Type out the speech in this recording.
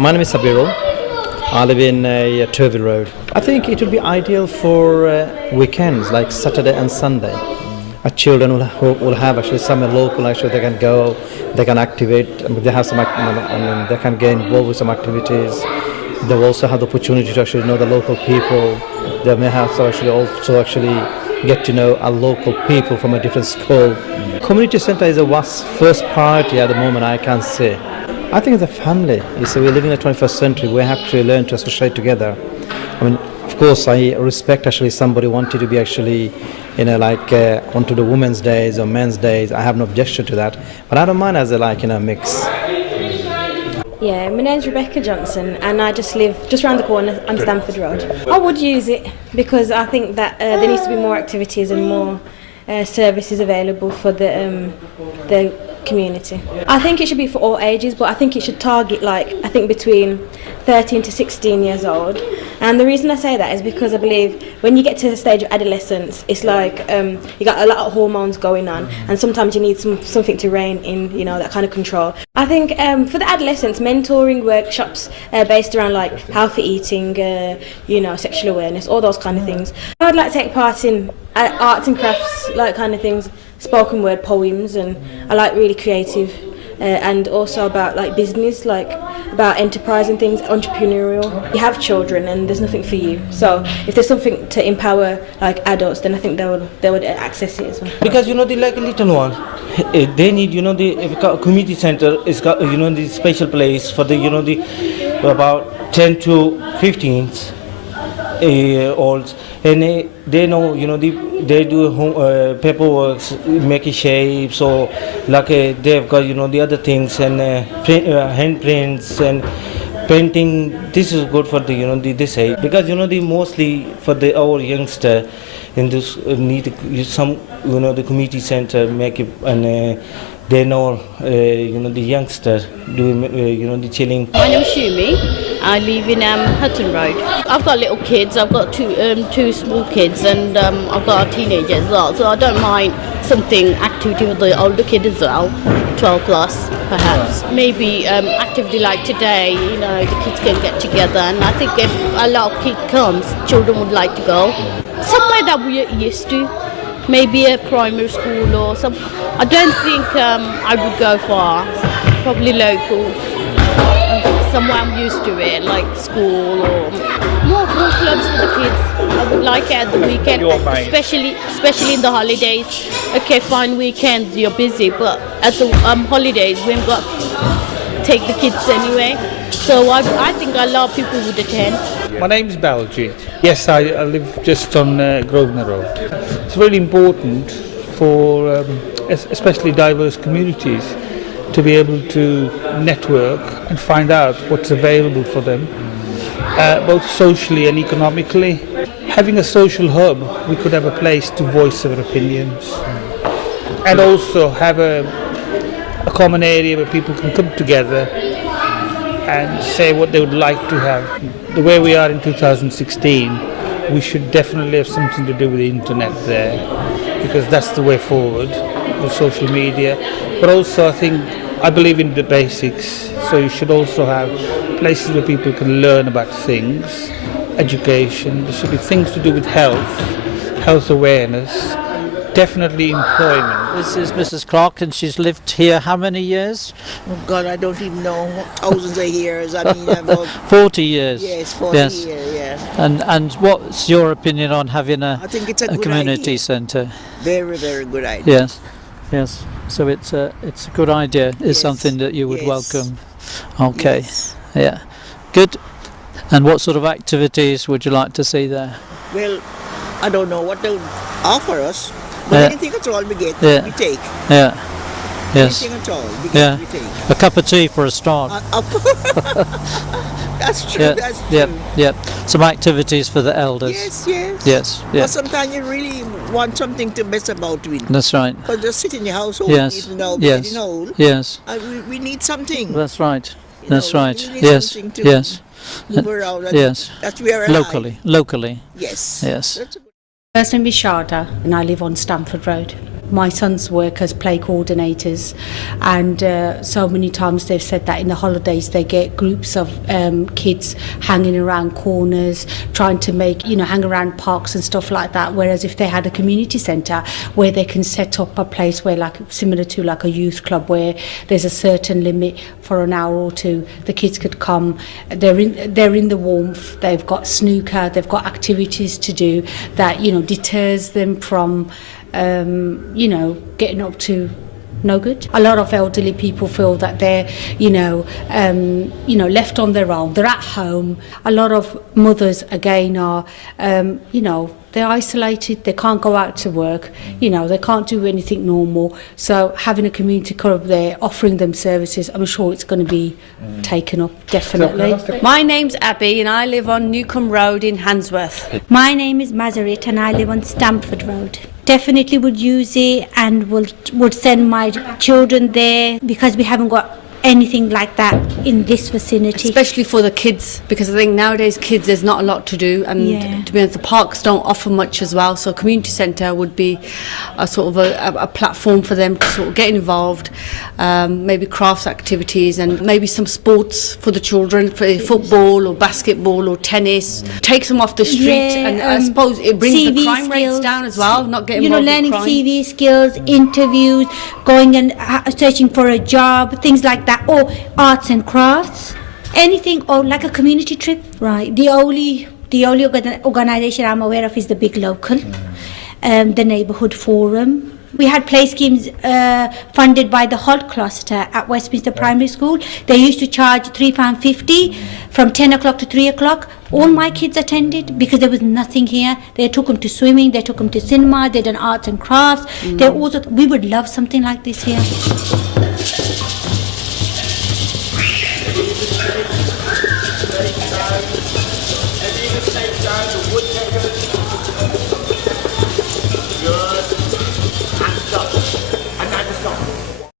My name is Sabirul. I live in Turville Road. I think it would be ideal for weekends like Saturday and Sunday. Our children will have actually somewhere local. Actually, they can go, they can activate. They have some. They can get involved with some activities. They will also have the opportunity to actually know the local people. They may have to actually get to know our local people from a different school. Community centre is a first priority at the moment, I can say. I think it's a family. You see, we live in the 21st century. We have to learn to associate together. I mean, of course, I respect actually somebody wanting to be actually, want to do women's days or men's days. I have no objection to that. But I don't mind as a mix. Yeah, my name's Rebecca Johnson and I just live just around the corner on Stamford Road. I would use it because I think that there needs to be more activities and more services available for the community. I think it should be for all ages, but I think it should target between 13 to 16 years old. And the reason I say that is because I believe when you get to the stage of adolescence, it's like you got a lot of hormones going on, and sometimes you need something to rein in, that kind of control. I think for the adolescents, mentoring workshops based around healthy eating, sexual awareness, all those kind of things. I would like to take part in arts and crafts, kind of things, spoken word poems, and I like really creative. And also about business, about enterprise and things, entrepreneurial. You have children and there's nothing for you. So if there's something to empower adults, then I think they would access it as well. Because the little one, they need the community center is got the special place for the about 10 to 15 olds, and they know they do paperwork, making shapes, or they've got the other things, and hand prints and painting. This is good for the this age, because mostly for our youngster in this need some the community center make it, and they know the youngster doing the chilling. My name is Shumi. I live in Hutton Road. I've got little kids. I've got two small kids, and I've got a teenager as well. So I don't mind something activity with the older kid as well, 12 plus perhaps. Maybe activity like today, the kids can get together, and I think if a lot of kids comes, children would like to go somewhere that we're used to. Maybe a primary school or some. I don't think I would go far. Probably local. Somewhere I'm used to it, like school or more clubs for the kids. I would like it at the weekend, especially in the holidays. Okay, fine, weekends you're busy, but at the holidays we haven't got to take the kids anyway. So I think a lot of people would attend. My name's Baljeet. Yes, I live just on Grosvenor Road. It's really important for especially diverse communities to be able to network and find out what's available for them, both socially and economically. Having a social hub, we could have a place to voice our opinions, and also have a common area where people can come together and say what they would like to have. The way we are in 2016, we should definitely have something to do with the internet there, because that's the way forward, with social media. But also I believe in the basics, so you should also have places where people can learn about things, education. There should be things to do with health awareness, definitely employment. This is Mrs. Clark, and she's lived here how many years? Oh God, I don't even know. Thousands of years. I mean, about 40 years. Yes, 40 years. Yeah. And what's your opinion on having I think it's a good community idea. centre? Very, very good idea. Yes. So it's a good idea. It's Yes. something that you would Yes. welcome. Okay. Yes. Yeah. Good. And what sort of activities would you like to see there? Well, I don't know what they'll offer us, but anything at all we get, we take. Yeah. Yes. Anything at all we take. A cup of tea for a start. That's true. That's true. Yeah. Some activities for the elders. Yes. Yeah. But sometimes you really want something to mess about with. That's right. Because just sit in your household, getting old. Yes. We need something. That's right. We need Yes. something to Yes. move around. That we are Locally. Yes. Yes. That's a good. First name is Sharda and I live on Stamford Road. my son's work as play coordinators, and so many times they've said that in the holidays they get groups of kids hanging around corners, trying to make, hang around parks and stuff like that, whereas if they had a community centre where they can set up a place where, like, similar to like a youth club, where there's a certain limit for an hour or two, the kids could come, they're in the warmth, they've got snooker, they've got activities to do that deters them from getting up to no good. A lot of elderly people feel that they're left on their own, they're at home. A lot of mothers again are they're isolated, they can't go out to work, they can't do anything normal. So having a community club there offering them services, I'm sure it's going to be taken up, definitely. My name's Abby and I live on Newcombe Road in Handsworth. My name is Mazarit and I live on Stamford Road. Definitely would use it and would send my children there, because we haven't got anything like that in this vicinity. Especially for the kids, because I think nowadays kids, there's not a lot to do, and to be honest, the parks don't offer much as well, so community centre would be a sort of a platform for them to sort of get involved, maybe crafts activities and maybe some sports for the children, for football or basketball or tennis. Takes them off the street, and I suppose it brings CV the crime skills, rates down as well, not getting involved learning in crime. CV skills, interviews, going and searching for a job, things like that, or arts and crafts, anything, or like a community trip. Right. The only organisation I'm aware of is the big local, the Neighbourhood Forum. We had play schemes funded by the Holt cluster at Westminster Primary School. They used to charge £3.50 from 10 o'clock to 3 o'clock. All my kids attended because there was nothing here. They took them to swimming, they took them to cinema, they done arts and crafts. We would love something like this here. And even take down the wood